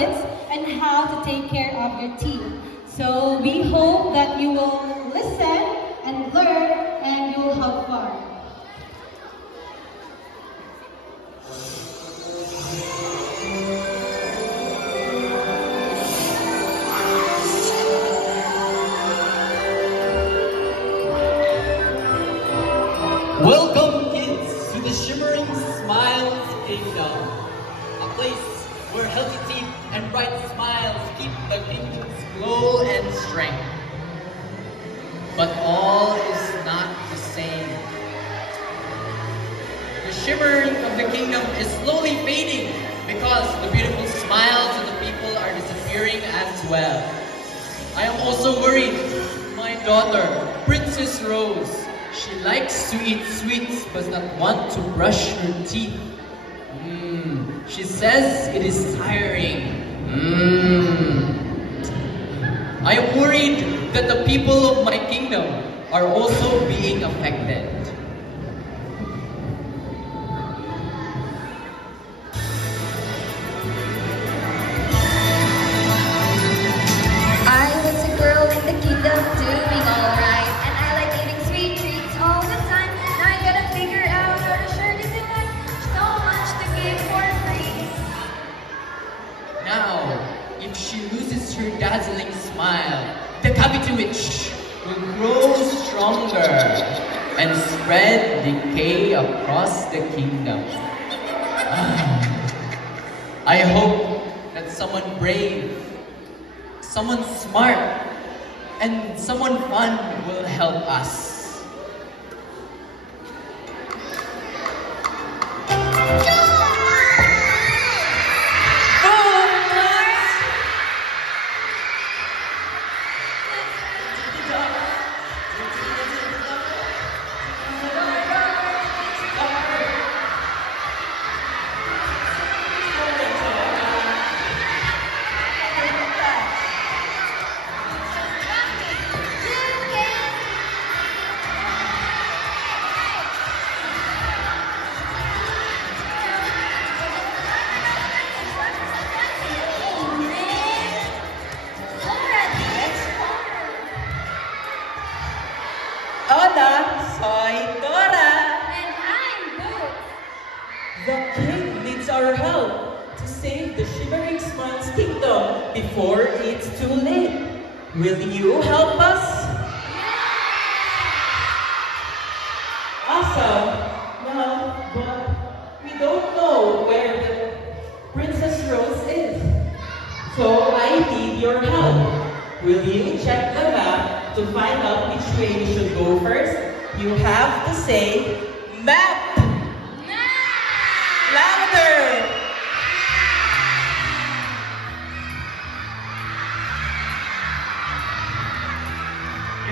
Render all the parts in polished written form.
habits and how to take care of your teeth. So we hope that you will listen and learn and you will have fun. Welcome, kids, to the Shimmering Smiles Kingdom, a place where healthy teeth and bright smiles keep the kingdom's glow and strength. But all is not the same. The shimmering of the kingdom is slowly fading because the beautiful smiles of the people are disappearing as well. I am also worried. My daughter, Princess Rose, she likes to eat sweets but does not want to brush her teeth. She says it is tiring. I am worried that the people of my kingdom are also being affected. I was a girl in the kingdom doing alright, and I like eating sweet treats all the time. Now I gotta figure out how to share this in life. So much to give for free. Now, if she loses her dazzling smile, the cavity witch will grow stronger and spread decay across the kingdom. I hope that someone brave, someone smart, and someone fun will help us. Hola, soy Dora. And I'm Boo. The king needs our help to save the Shimmering Smiles Kingdom before it's too late. Will you help us? Awesome. Now, but we don't know where the Princess Rose is. So I need your help. Will you check the map to find out which way we should go first? You have to say, map! Louder!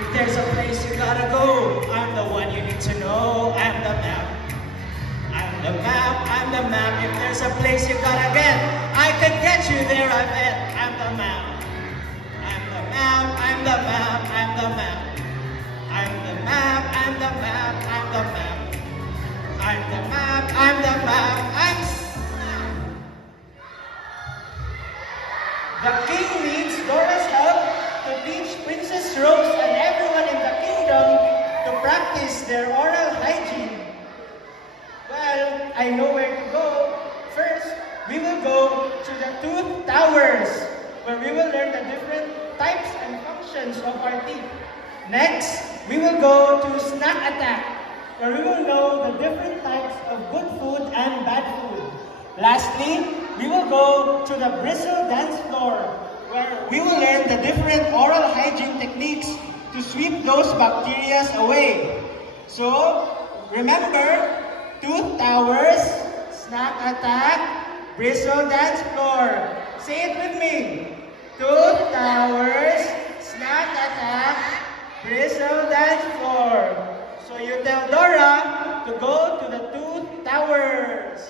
If there's a place you gotta go, I'm the one you need to know. I'm the map. I'm the map, I'm the map. If there's a place you gotta get, I can get you there, I bet. I'm the map. I'm the map, I'm the map, I'm the map. I'm the map, I'm the map, I'm the map. I'm the map, I'm the map, The king needs Dora's help to teach Princess Rose and everyone in the kingdom to practice their oral hygiene. Well, I know where to go. First, we will go to the Tooth Towers, where we will learn the different types and functions of our teeth. Next, we will go to Snack Attack, where we will know the different types of good food and bad food. Lastly, we will go to the Bristle Dance Floor, where we will learn the different oral hygiene techniques to sweep those bacteria away. So, remember, Tooth Towers, Snack Attack, Bristle Dance Floor. Say it with me. Tooth Towers, Snack Attack, Bristle Dance Floor. So you tell Dora to go to the Tooth Towers.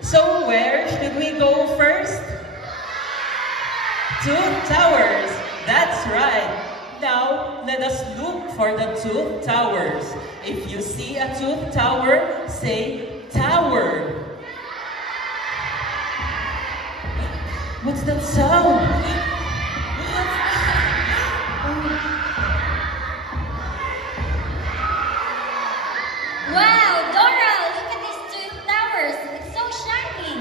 So where should we go first? Tooth Towers. That's right. Now, let us look for the Tooth Towers. If you see a tooth tower, say tower. What's that sound? Wow, Dora, look at these two towers. It's so shiny.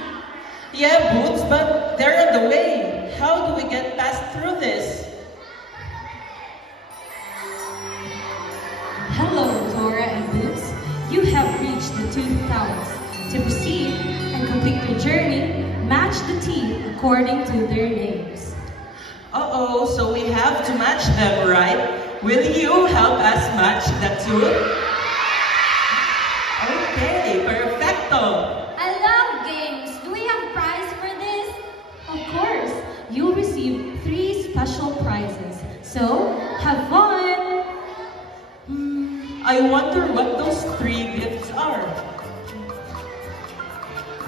Yeah, Boots, but they're in the way. How do we get past through this? Hello, Dora and Boots. You have reached the Tooth Towers. To proceed and complete your journey, match the teeth according to their names. Uh-oh, so we have to match them, right? Will you help us match the tooth? Okay, perfecto. I love games. Do we have prize for this? Of course, you'll receive 3 special prizes. So, have fun! I wonder what those 3 gifts are.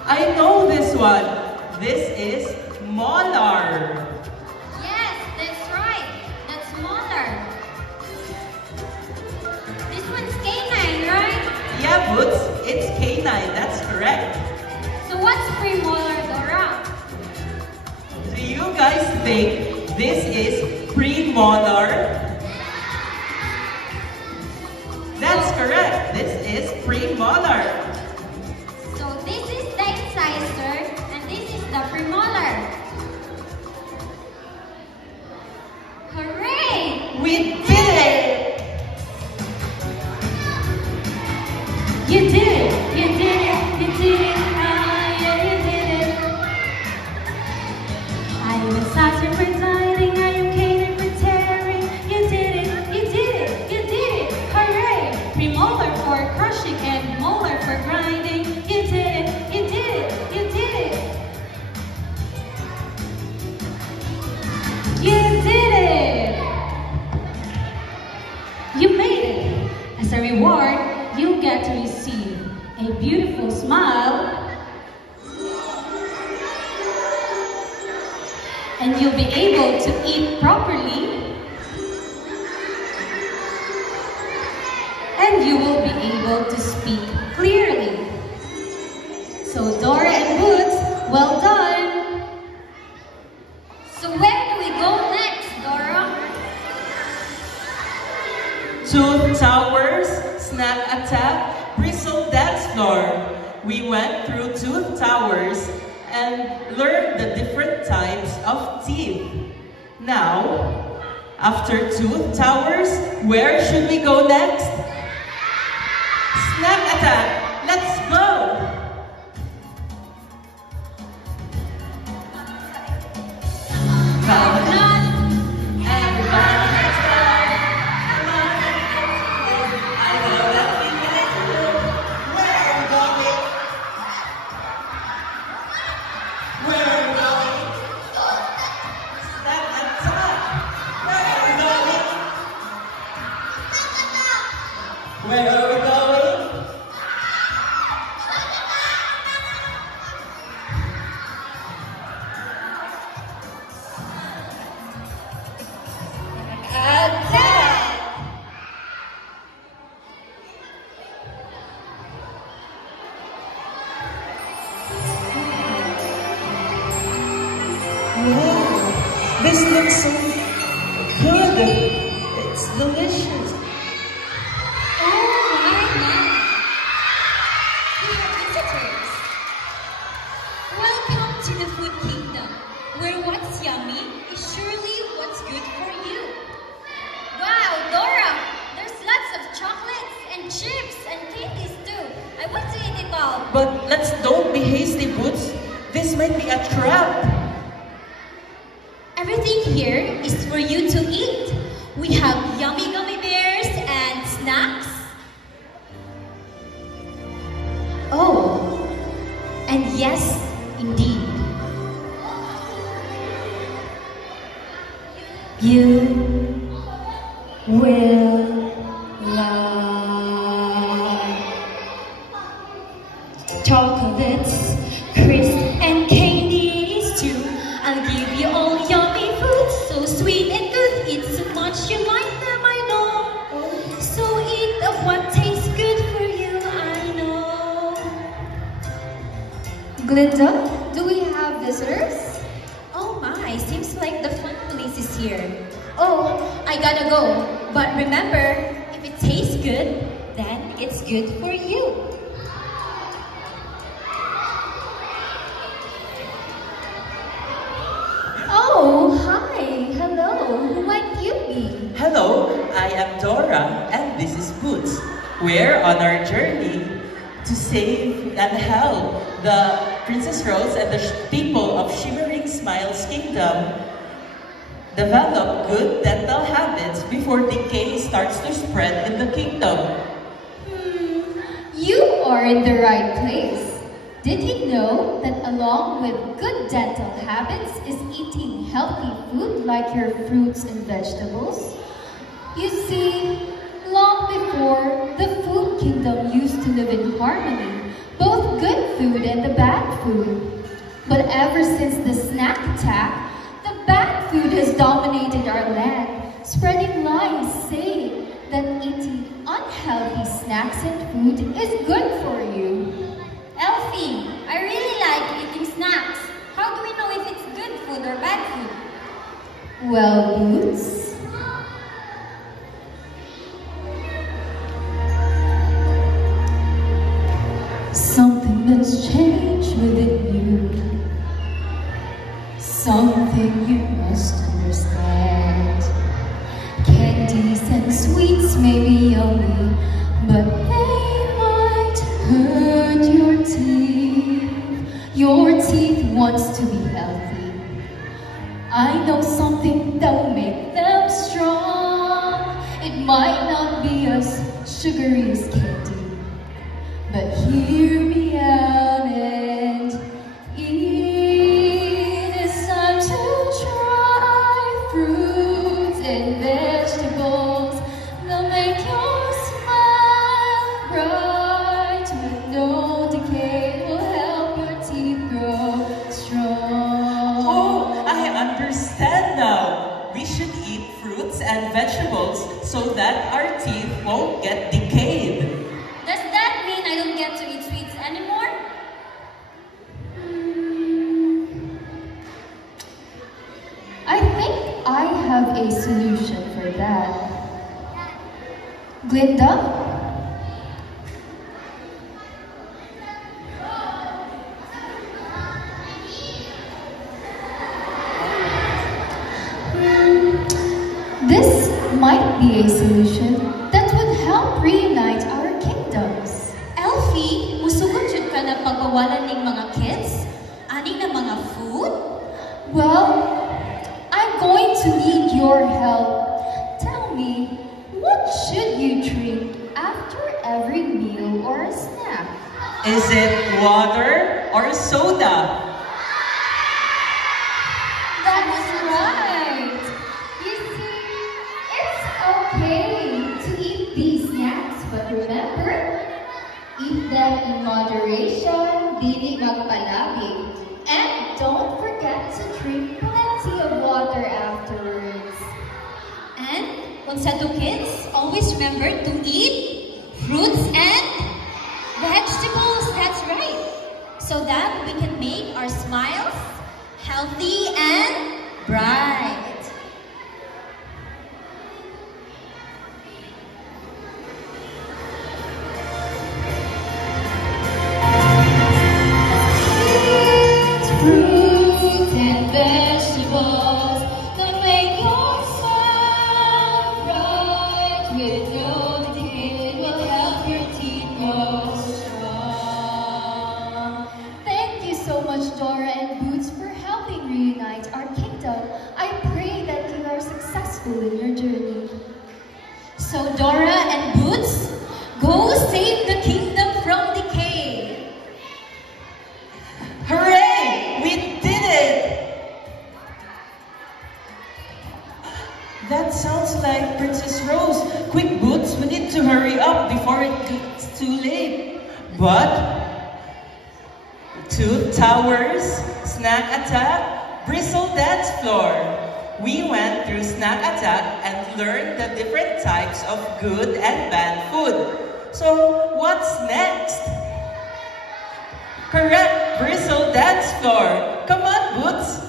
I know this one. This is Molar. Yes, that's right. That's smaller. This one's canine, right? Yeah, Boots, it's canine. That's correct. So what's premolar, Dora? Do you guys think this is premolar? That's correct. This is premolar. So this is the incisor and this is the premolar. Hooray! We did it! You did it! You did it! You did it! Ah, yeah, you did it! I am incisor for dining, I am canine for tearing. You did it! You did it! You did it! Hooray! Premolar for crushing and molar for grinding. You did it! You did it! You did it! You did it! You made it! As a reward, you get to receive a beautiful smile, and you'll be able to eat properly, and you will be able to speak clearly. So Dora and Boots, well done! So where do we go next, Dora? Tooth Towers, Snack Attack, Bristle Dance Floor. We went through Tooth Towers and learned the different types of teeth. Now, after Tooth Towers, where should we go next? Snack Attack, let's go! Come on, everybody, let's go! Come on, I know that we can do it. Where are we going? Where are we going? Snack Attack! Where are we going? Where are we going? Attack! Wow, this looks so good. It's delicious. Oh my God! We have visitors. Welcome to the food kingdom, where what's yummy is surely what's good for you. Wow, Dora! There's lots of chocolates and chips and candies too. I want to eat it all. But don't be hasty, Boots. This might be a trap. Everything here is for you to eat. We have yummy gummy bears and snacks. Oh, and yes, indeed. You will love chocolates, crisp and candies too. I'll give you all yummy food, so sweet and good. Eat so much you like them, I know. So eat of what tastes good for you, I know. Glinda, do we have visitors? Oh Hi, seems like the fun police is here. Oh, I gotta go. But remember, if it tastes good, then it's good for you. Oh, hi. Hello. Who might you be? Hello, I am Dora and this is Boots. We're on our journey to save and help the Princess Rose and the people of Shimmering Smiles Kingdom develop good dental habits before decay starts to spread in the kingdom. You are in the right place. Did you know that along with good dental habits is eating healthy food like your fruits and vegetables? You see, long before, the food kingdom used to live in harmony, both good food and the bad food. But ever since the snack attack, the bad food has dominated our land, spreading lies saying that eating unhealthy snacks and food is good for you. Elfie, I really like eating snacks. How do we know if it's good food or bad food? Well, Boots, something has changed within you. Something you must understand. Candies and sweets may be yummy, but they might hurt your teeth. Your teeth wants to be healthy. I know something that'll make them strong. It might not be as sugary as candy, but hear me out and eat. It's time to try fruits and vegetables. They'll make your smile bright with no decay. Will help your teeth grow strong. Oh, I understand now. We should eat fruits and vegetables so that our teeth won't get decayed. Does that mean I don't get to eat sweets anymore? I think I have a solution for that. Glinda? This might be a solution that would help reunite our kingdoms. Elfie, musugod jud ka na pagawalan ning mga kids? Ani na mga food? Well, I'm going to need your help. Tell me, what should you drink after every meal or snack? Is it water or soda? That's right. You see, it's okay to eat these snacks, but remember, eat them in moderation, dili magpalagi. And don't forget to drink plenty of water afterwards. And unsa to kids, always remember to eat fruits and vegetables. That's right. So that we can make our smiles healthy and bright. Fruits and vegetables that make your smile bright with no decay will help your teeth grow strong. Thank you so much, Dora and Boots, for helping reunite our kingdom. I pray that you are successful in your journey. So Dora and Boots, go save the kingdom from decay. Hooray! We did it! That sounds like Princess Rose. Quick, Boots, we need to hurry up before it gets too late. But Two Towers, Snack Attack, Bristle Dance Floor. We went through Snack Attack and learned the different types of good and bad food. So, what's next? Correct, Bristle Dance Floor. Come on, Boots.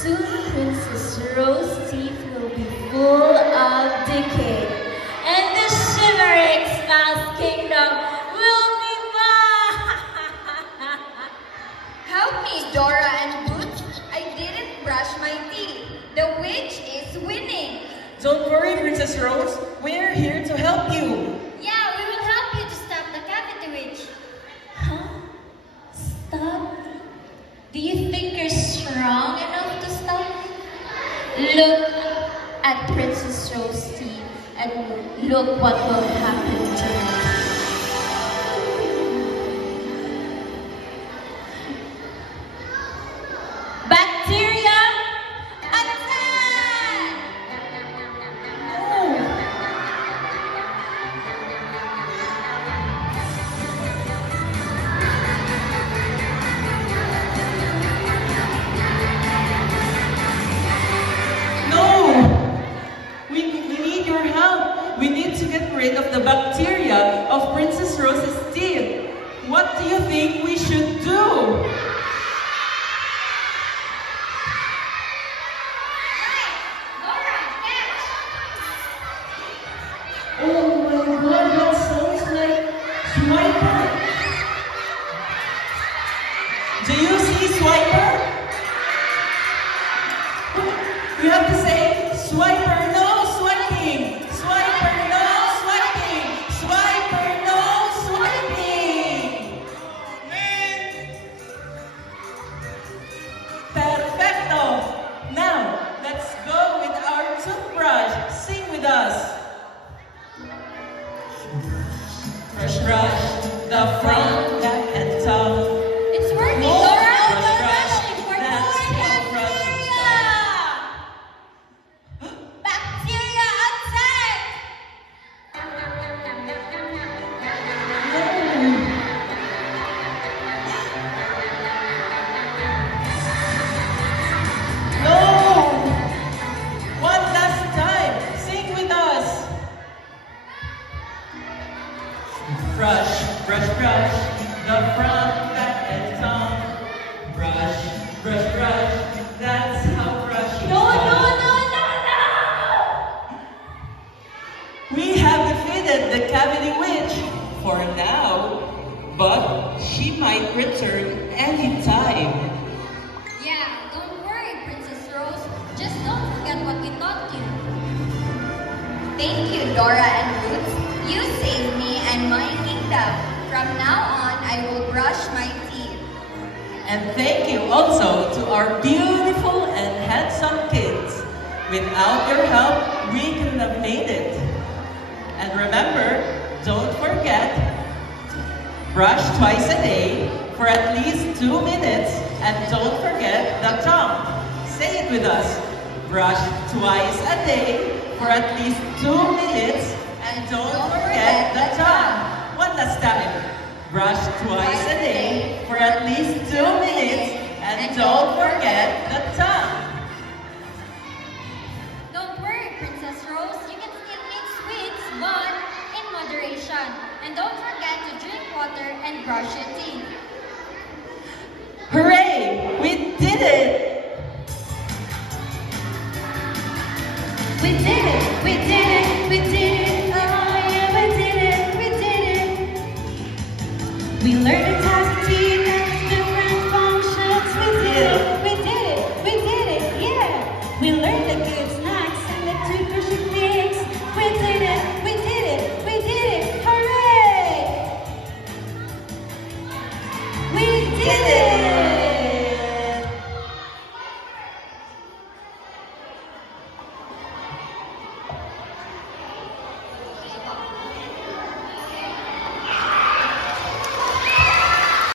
Soon Princess Rose's teeth will be full of decay, and the shimmering Smiles Kingdom will be mine. Help me, Dora and Boots. I didn't brush my teeth. The witch is winning. Don't worry, Princess Rose. We're here to help you. Yeah, we will help you to stop the cavity witch. Huh? Stop? Do you think you're strong enough to stop me? Look at Princess Rose's teeth and look what will happen to her. Bacteria attack! No! We need your help. We need to get rid of the bacteria of Princess Rose's teeth. What do you think we should do? Oh my god, that sounds like Swiper. Do you see Swiper? You have to say, Swiper, no swiping! Swiper, no swiping! Swiper, no swiping! Perfecto! Now, let's go with our toothbrush. Sing with us. Brush, brush, the front, back, and tongue. It's working, More Dora! brush, brush, We're that's how doing brushing it! Bacteria attack! No! One last time. Sing with us. Brush, brush, brush, the front, back, and tongue. Brush, brush, brush, that's how brushing No, is no, done. no, no, no! We have defeated the cavity witch for now, but she might return anytime. Yeah, don't worry, Princess Rose. Just don't forget what we taught you. Thank you, Dora and Boots. You saved me and my kingdom. From now on, I will brush my teeth. And thank you also to our beautiful and handsome kids. Without your help, we couldn't have made it. And remember, don't forget, brush twice a day for at least 2 minutes, and don't forget the tongue. Say it with us. Brush twice a day for at least 2 minutes, and don't forget the tongue. One last time. Brush twice a day for at least 2 minutes, and don't forget the tongue. Don't worry, Princess Rose. You can still eat sweets, but in moderation. And don't forget to drink water and brush your teeth. Hooray!